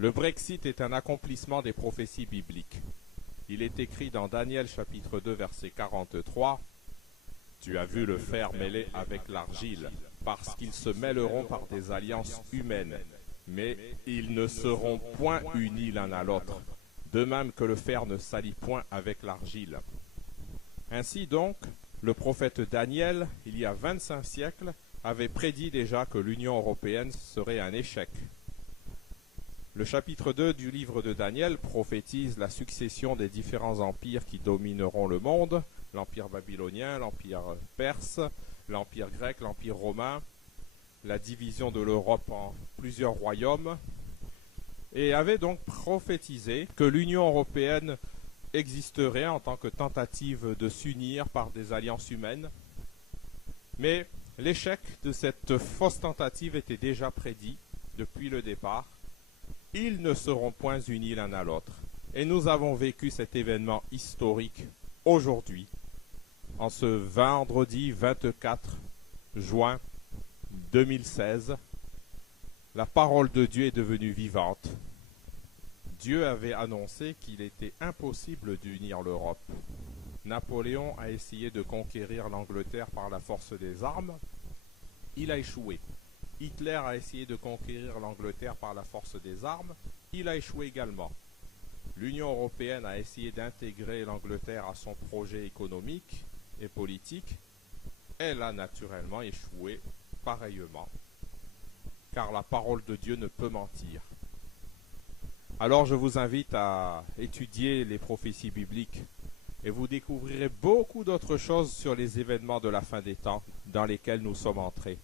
Le Brexit est un accomplissement des prophéties bibliques. Il est écrit dans Daniel chapitre 2 verset 43 « Tu as vu le fer mêlé avec l'argile, parce qu'ils se mêleront par des alliances humaines, mais ils ne seront point unis l'un à l'autre, de même que le fer ne s'allie point avec l'argile. » Ainsi donc, le prophète Daniel, il y a 25 siècles, avait prédit déjà que l'Union européenne serait un échec. Le chapitre 2 du livre de Daniel prophétise la succession des différents empires qui domineront le monde, l'empire babylonien, l'empire perse, l'empire grec, l'empire romain, la division de l'Europe en plusieurs royaumes, et avait donc prophétisé que l'Union européenne existerait en tant que tentative de s'unir par des alliances humaines. Mais l'échec de cette fausse tentative était déjà prédit depuis le départ. Ils ne seront point unis l'un à l'autre. Et nous avons vécu cet événement historique aujourd'hui, en ce vendredi 24 juin 2016. La parole de Dieu est devenue vivante. Dieu avait annoncé qu'il était impossible d'unir l'Europe. Napoléon a essayé de conquérir l'Angleterre par la force des armes. Il a échoué. Hitler a essayé de conquérir l'Angleterre par la force des armes. Il a échoué également. L'Union européenne a essayé d'intégrer l'Angleterre à son projet économique et politique. Elle a naturellement échoué pareillement. Car la parole de Dieu ne peut mentir. Alors je vous invite à étudier les prophéties bibliques et vous découvrirez beaucoup d'autres choses sur les événements de la fin des temps dans lesquels nous sommes entrés.